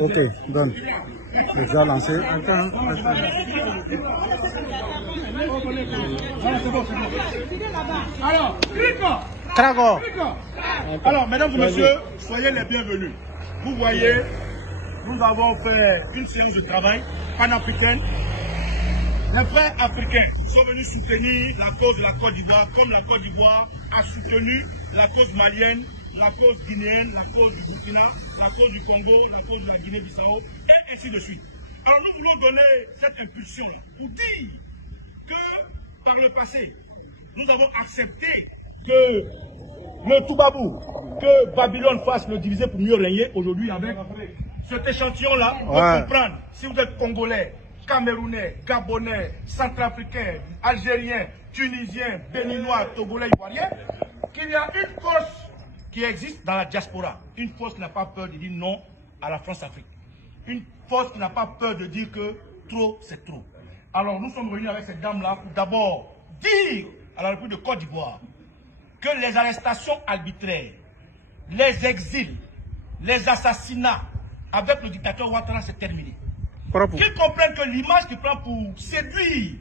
Ok, donne. Déjà lancé. Alors, Trago. alors, mesdames et messieurs, soyez les bienvenus. Vous voyez, nous avons fait une séance de travail panafricaine. Les frères africains sont venus soutenir la cause de la Côte d'Ivoire, comme la Côte d'Ivoire a soutenu la cause malienne, la cause guinéenne, la cause du Burkina, la cause du Congo, la cause de la Guinée-Bissau, et ainsi de suite. Alors nous voulons donner cette impulsion-là pour dire que par le passé, nous avons accepté que le Toubabou, que Babylone fasse le diviser pour mieux régner aujourd'hui avec cet échantillon-là, pour comprendre si vous êtes Congolais, Camerounais, Gabonais, Centrafricains, Algériens, Tunisiens, Béninois, Togolais, Ivoiriens, qu'il y a une force qui existe dans la diaspora. Une force qui n'a pas peur de dire non à la France-Afrique. Une force qui n'a pas peur de dire que trop, c'est trop. Alors nous sommes réunis avec cette dame-là pour d'abord dire à la République de Côte d'Ivoire que les arrestations arbitraires, les exils, les assassinats avec le dictateur Ouattara, c'est terminé. Qu'ils comprennent que l'image qu'il prend pour séduire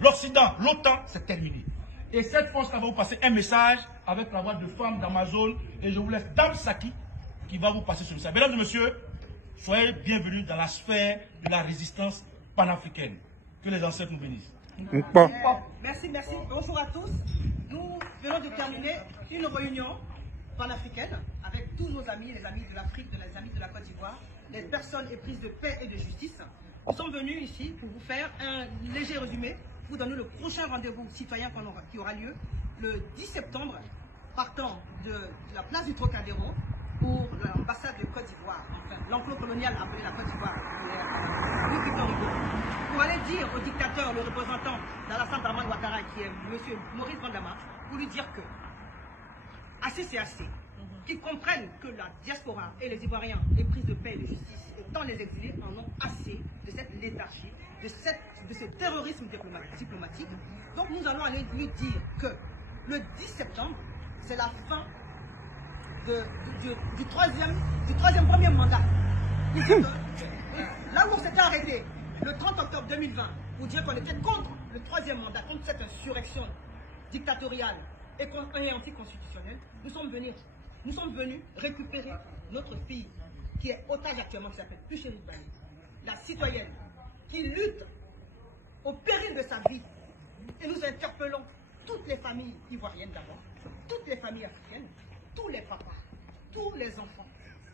l'Occident, l'OTAN, c'est terminé. Et cette force-là va vous passer un message avec la voix de femme d'Amazon. Et je vous laisse Dame Saki qui va vous passer ce message. Mesdames et messieurs, soyez bienvenus dans la sphère de la résistance panafricaine. Que les ancêtres nous bénissent. Merci. Bonjour à tous. Nous venons de terminer une réunion panafricaine avec tous nos amis, les amis de l'Afrique, les amis de la Côte d'Ivoire, les personnes éprises de paix et de justice. Nous sommes venus ici pour vous faire un léger résumé, pour vous donner le prochain rendez-vous citoyen qui aura lieu le 10 septembre, partant de la place du Trocadéro pour l'ambassade de Côte d'Ivoire, enfin l'enclos colonial appelé la Côte d'Ivoire, pour aller dire au dictateur, le représentant d'Alassane Dramane Ouattara, qui est M. Maurice Vandama, pour lui dire que assez c'est assez. Qu'ils comprennent que la diaspora et les Ivoiriens, les prises de paix et de justice, étant les exilés, en ont assez de cette léthargie, de ce terrorisme diplomatique. Donc nous allons aller lui dire que le 10 septembre, c'est la fin du troisième premier mandat. Là où on s'était arrêté, le 30 octobre 2020, pour dire qu'on était contre le troisième mandat, contre cette insurrection dictatoriale et anticonstitutionnelle, nous sommes venus récupérer notre fille qui est otage actuellement, qui s'appelle Puchéry Bali, la citoyenne qui lutte au péril de sa vie. Et nous interpellons toutes les familles ivoiriennes d'abord, toutes les familles africaines, tous les papas, tous les enfants,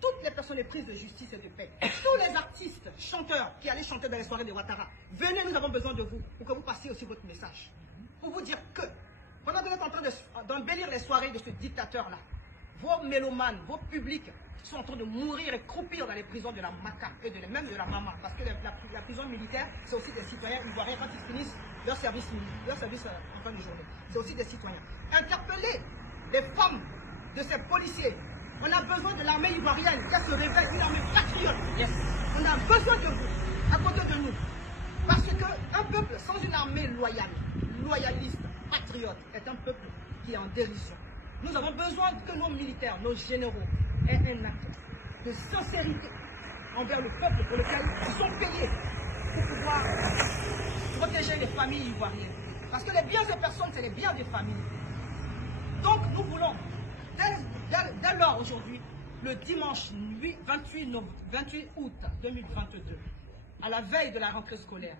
toutes les personnes prises de justice et de paix, tous les artistes, chanteurs qui allaient chanter dans les soirées de Ouattara. Venez, nous avons besoin de vous pour que vous passiez aussi votre message. Pour vous dire que, pendant que vous êtes en train d'embellir les soirées de ce dictateur-là, vos mélomanes, vos publics sont en train de mourir et croupir dans les prisons de la Maca et même de la Mama. Parce que la prison militaire, c'est aussi des citoyens ivoiriens quand ils finissent leur service en fin de journée. C'est aussi des citoyens. Interpellez les femmes de ces policiers. On a besoin de l'armée ivoirienne qui se révèle, une armée patriote. Yes. On a besoin de vous, à côté de nous. Parce qu'un peuple sans une armée loyale, loyaliste, patriote, est un peuple qui est en dérision. Nous avons besoin que nos militaires, nos généraux, aient un acte de sincérité envers le peuple pour lequel ils sont payés pour pouvoir protéger les familles ivoiriennes. Parce que les biens des personnes, c'est les biens des familles. Donc nous voulons, dès lors aujourd'hui, le dimanche 28 août 2022, à la veille de la rentrée scolaire,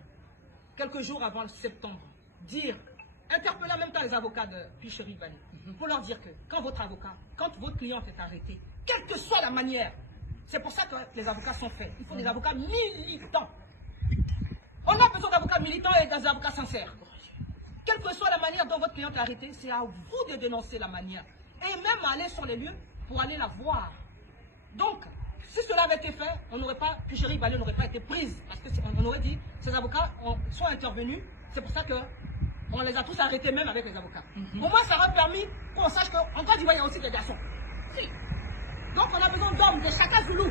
quelques jours avant le septembre, interpeller en même temps les avocats de Puchéry Bali, pour leur dire que quand votre client est arrêté, quelle que soit la manière, c'est pour ça que les avocats sont faits. Il faut des avocats militants. On a besoin d'avocats militants et d'avocats sincères. Quelle que soit la manière dont votre client est arrêté, c'est à vous de dénoncer la manière. Et même aller sur les lieux pour aller la voir. Donc, si cela avait été fait, Puchéry Bali n'aurait pas été prise. Parce qu'on aurait dit, ces avocats sont intervenus. C'est pour ça qu'on les a tous arrêtés, même avec les avocats. Au moins, ça aura permis qu'on sache qu'en Côte d'Ivoire, il y a aussi des garçons. Si. Donc, on a besoin d'hommes, de Chaka Zoulou.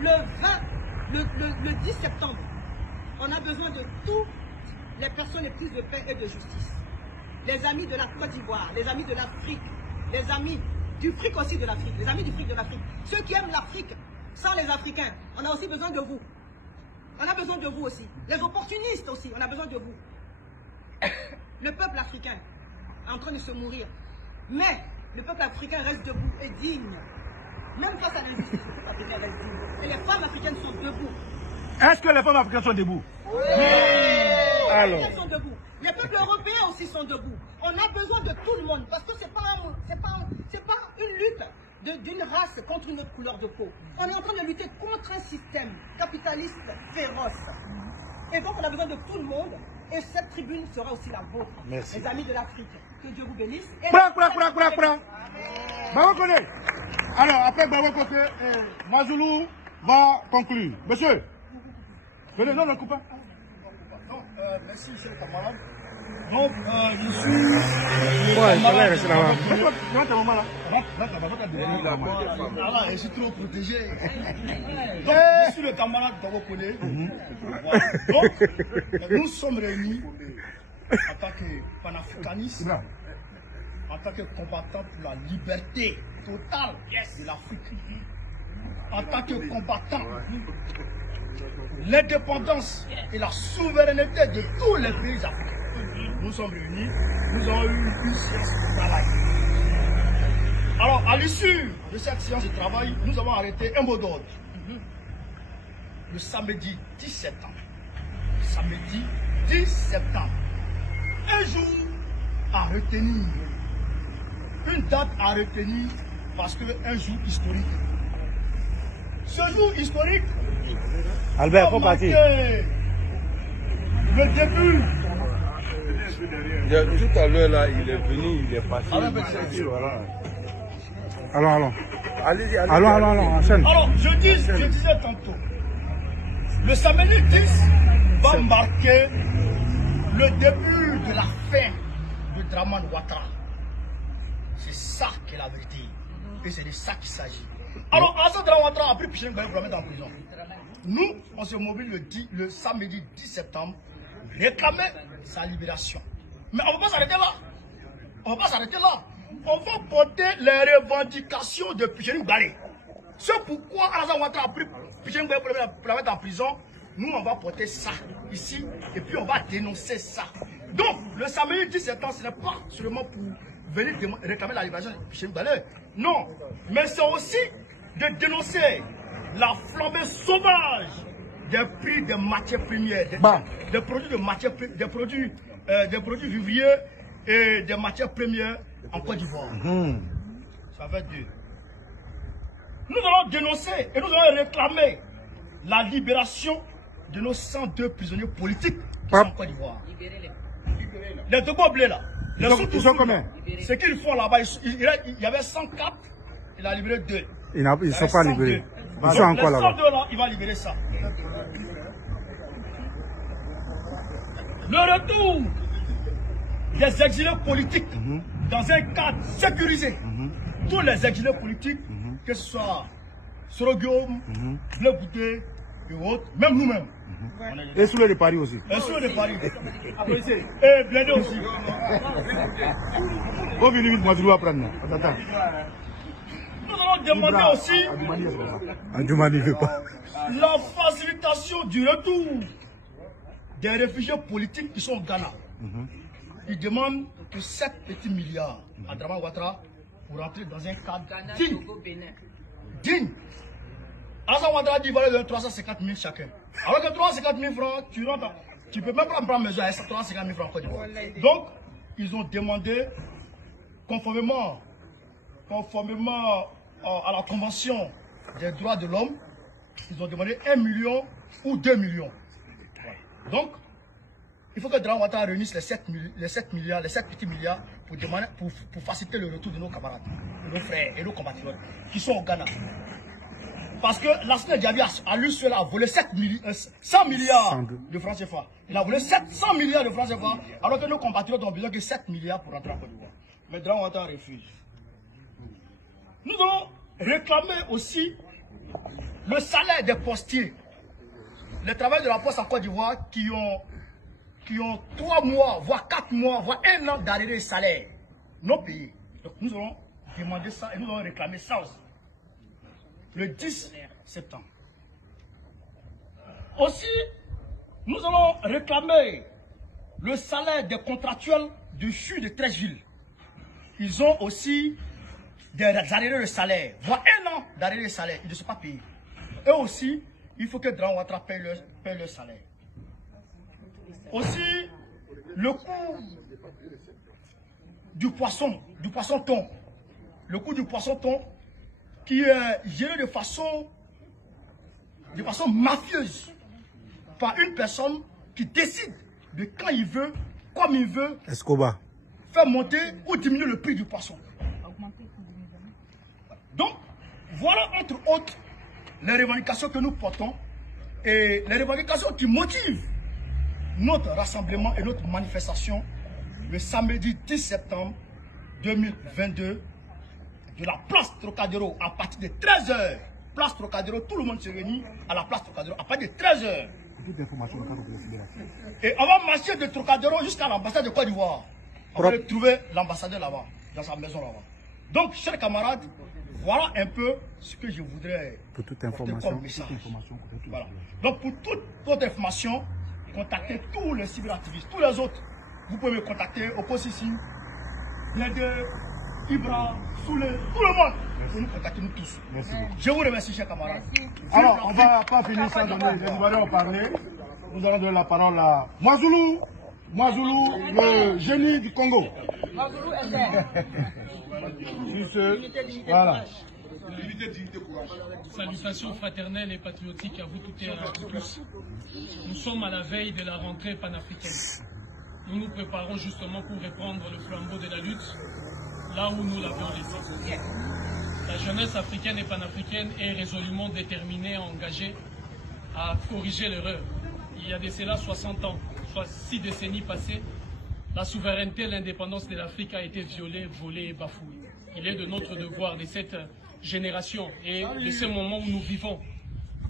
Le 10 septembre, on a besoin de toutes les personnes prises de paix et de justice. Les amis de la Côte d'Ivoire, les amis de l'Afrique, les amis du fric aussi de l'Afrique, les amis du fric de l'Afrique, ceux qui aiment l'Afrique sans les Africains, on a aussi besoin de vous. On a besoin de vous aussi. Les opportunistes aussi, on a besoin de vous. Le peuple africain est en train de se mourir. Mais le peuple africain reste debout et digne. Même face à l'injustice, le peuple africain reste digne. Et les femmes africaines sont debout. Est-ce que les femmes africaines sont debout? Oui. Les africaines sont debout. Les peuples européens aussi sont debout. On a besoin de tout le monde parce que c'est pas une lutte d'une race contre une autre couleur de peau. On est en train de lutter contre un système capitaliste féroce. Et donc on a besoin de tout le monde. Et cette tribune sera aussi la vôtre. Merci. Les amis de l'Afrique. Que Dieu vous bénisse. Alors, après Bawakote, Mazoulou va conclure. Monsieur, venez, non, ne coupe pas. Merci, monsieur le camarade. Donc, je suis... Ouais, il fallait rester là-bas. Je suis trop protégé. Donc, je suis le camarade Bawakone. Donc, nous sommes réunis en tant que panafricanistes, en tant que combattants pour la liberté totale de l'Afrique, en tant que combattants l'indépendance et la souveraineté de tous les pays africains. Nous sommes réunis, nous avons eu une séance de travail. Alors, à l'issue de cette séance de travail, nous avons arrêté un mot d'ordre. Le samedi 10 septembre. Samedi 10 septembre. Un jour à retenir. Une date à retenir parce que un jour historique. Ce jour historique, Albert, faut partir. Le début. Tout à l'heure, là, il est venu, il est passé. Allons. Allons, enchaîne. Alors, je disais tantôt, le samedi 10 va marquer le début de la fin de Dramane Ouattara. C'est ça qui est la vérité. Et c'est de ça qu'il s'agit. Alors, Alassane Dramane Ouattara a pris Pichel Ngbaye pour la mettre en prison. Nous, on se mobile le samedi 10 septembre, réclamer sa libération. Mais on ne va pas s'arrêter là. On va porter les revendications de Pichel Ngbaye. C'est pourquoi Alassane Ouattara a pris Pichel Ngbaye pour la mettre en prison. Nous, on va porter ça ici et puis on va dénoncer ça. Donc, le samedi 10 septembre, ce n'est pas seulement pour venir réclamer la libération de Pichel Ngbaye. Non, mais c'est aussi de dénoncer la flambée sauvage des prix des matières premières, des produits de matières, des produits vivriers et des matières premières en Côte d'Ivoire. Ça fait deux. Nous allons dénoncer et nous allons réclamer la libération de nos 102 prisonniers politiques qui sont en Côte d'Ivoire. Les deux blés là. Ils sont combien? Ce qu'ils font là-bas, il y avait 104, il a libéré 2. Ils ne sont pas libérés. Ils sont encore là-bas. Les 102 là, il va libérer ça. Le retour des exilés politiques dans un cadre sécurisé. Tous les exilés politiques, que ce soit Soroguium, Blé Goudé et autres, même nous-mêmes. Et sous le Paris aussi. Et sous le Paris. Et Blindé aussi. Vous venez vite, moi je dois prendre. Attends. Nous allons demander aussi la facilitation du retour des réfugiés politiques qui sont au Ghana. Ils demandent que 7 petits milliards à Dramane Ouattara pour rentrer dans un cadre digne. Alassane Ouattara dit qu'il va leur donner 350 000 chacun. Alors que 350 000 francs, tu rentres, tu ne peux même pas prendre mesure à 350 000 francs en Côte d'Ivoire. Donc, ils ont demandé, conformément à la Convention des droits de l'homme, ils ont demandé 1 million ou 2 millions. Donc, il faut que Dramane Ouattara réunisse les 7 petits milliards pour faciliter le retour de nos camarades, de nos frères et nos compatriotes qui sont au Ghana. Parce que Lassana Diaby a lui seul a volé 100 milliards de francs CFA. Il a volé 100 milliards de francs CFA, alors que nos compatriotes ont besoin de 7 milliards pour rentrer en Côte d'Ivoire. Mais Dramane Ouattara refuse. Nous allons réclamer aussi le salaire des postiers. Les travailleurs de la poste en Côte d'Ivoire qui ont 3 mois, voire 4 mois, voire 1 an d'arrêt de salaire non payé. Donc nous allons demandé ça et nous avons réclamé ça aussi. Le 10 septembre. Aussi, nous allons réclamer le salaire des contractuels de CHU de 13 villes. Ils ont aussi des arrêts de salaire, voire 1 an d'arrêt de salaire. Ils ne sont pas payés. Eux aussi, il faut que Dran Ouattara paye leur salaire. Aussi, le coût du poisson-thon. Le coût du poisson-thon qui est géré de façon mafieuse par une personne qui décide de quand il veut, comme il veut, Escobar, faire monter ou diminuer le prix du poisson. Donc, voilà entre autres les revendications que nous portons et les revendications qui motivent notre rassemblement et notre manifestation le samedi 10 septembre 2022 de la place Trocadéro à partir de 13h. Place Trocadéro, tout le monde se réunit à la place Trocadéro à partir de 13h. Et on va marcher de Trocadéro jusqu'à l'ambassade de Côte d'Ivoire. On va aller trouver l'ambassadeur là-bas, dans sa maison là-bas. Donc, chers camarades, voilà un peu ce que je voudrais pour toute information, comme message. Voilà. Donc, pour toute votre information, contactez tous les cyberactivistes, tous les autres. Vous pouvez me contacter au poste ici, Blender, Ibra, Soule, tout le monde. Vous nous contactez nous tous. Merci beaucoup. Je vous remercie, chers camarades. Alors, on ne va pas finir sans donner, les Ivoiriens ont parlé. Nous allons donner la parole à Mwazoulou, le génie du Congo. Mwazoulou Voilà. Salutations fraternelles et patriotiques à vous toutes et à tous. Nous sommes à la veille de la rentrée panafricaine. Nous nous préparons justement pour reprendre le flambeau de la lutte là où nous l'avions laissé. La jeunesse africaine et panafricaine est résolument déterminée et engagée à corriger l'erreur. Il y a de cela 60 ans, soit 6 décennies passées, la souveraineté et l'indépendance de l'Afrique a été violée, volée et bafouée. Il est de notre devoir, de cette génération et de ce moment où nous vivons,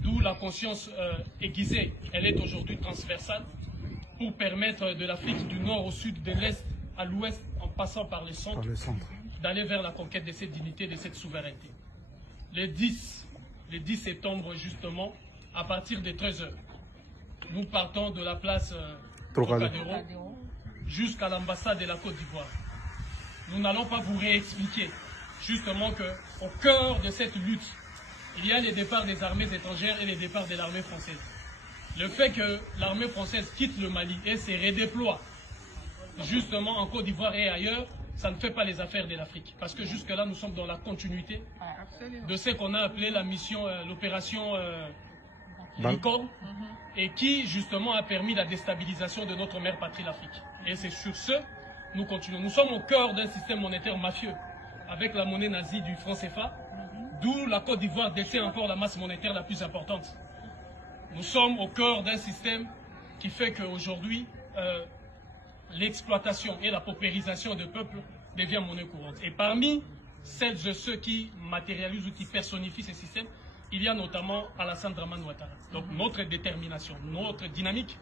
d'où la conscience aiguisée, elle est aujourd'hui transversale, pour permettre de l'Afrique du Nord au Sud, de l'Est à l'Ouest, en passant par les centres, d'aller vers la conquête de cette dignité, de cette souveraineté. Le 10 septembre, justement, à partir de 13h, nous partons de la place Trocadéro jusqu'à l'ambassade de la Côte d'Ivoire. Nous n'allons pas vous réexpliquer justement qu'au cœur de cette lutte, il y a les départs des armées étrangères et les départs de l'armée française. Le fait que l'armée française quitte le Mali et se redéploie justement en Côte d'Ivoire et ailleurs, ça ne fait pas les affaires de l'Afrique. Parce que jusque-là, nous sommes dans la continuité de ce qu'on a appelé la mission, l'opération Lincoln, et qui justement a permis la déstabilisation de notre mère patrie, l'Afrique. Et c'est sur ce, nous continuons. Nous sommes au cœur d'un système monétaire mafieux, avec la monnaie nazie du franc CFA, d'où la Côte d'Ivoire détient encore la masse monétaire la plus importante. Nous sommes au cœur d'un système qui fait qu'aujourd'hui, l'exploitation et la paupérisation de peuples devient monnaie courante. Et parmi celles et ceux qui matérialisent ou qui personnifient ces systèmes, il y a notamment Alassane Dramane Ouattara. Donc notre détermination, notre dynamique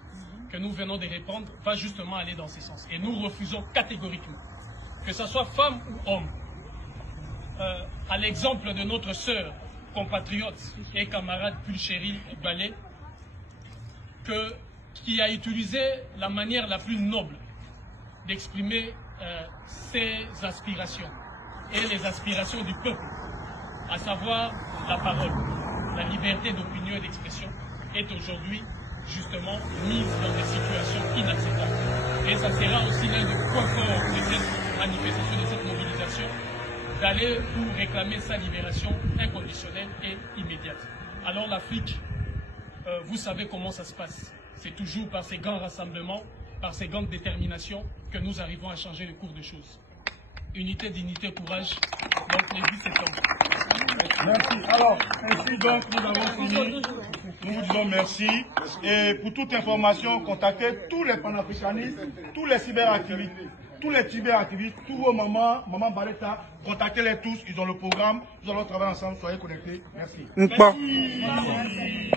que nous venons de reprendre va justement aller dans ce sens. Et nous refusons catégoriquement, que ce soit femme ou homme, à l'exemple de notre sœur, compatriote et camarade Pulchéry Ballet, qui a utilisé la manière la plus noble d'exprimer ses aspirations et les aspirations du peuple, à savoir la parole, la liberté d'opinion et d'expression, est aujourd'hui justement mise dans des situations inacceptables. Et ça sera aussi l'un des points forts de cette manifestation, de cette mobilisation, d'aller pour réclamer sa libération inconditionnelle et immédiate. Alors l'Afrique, vous savez comment ça se passe. C'est toujours par ces grands rassemblements, par ces grandes déterminations que nous arrivons à changer le cours des choses. Unité, dignité, courage, donc les 10 septembre. Merci. Alors, ainsi donc, nous avons fini. Nous vous disons merci. Et pour toute information, contactez tous les panafricanistes, tous les cyberactivistes, tous vos mamans, maman Barretta, contactez-les tous, ils ont le programme, nous allons travailler ensemble, soyez connectés. Merci. Merci.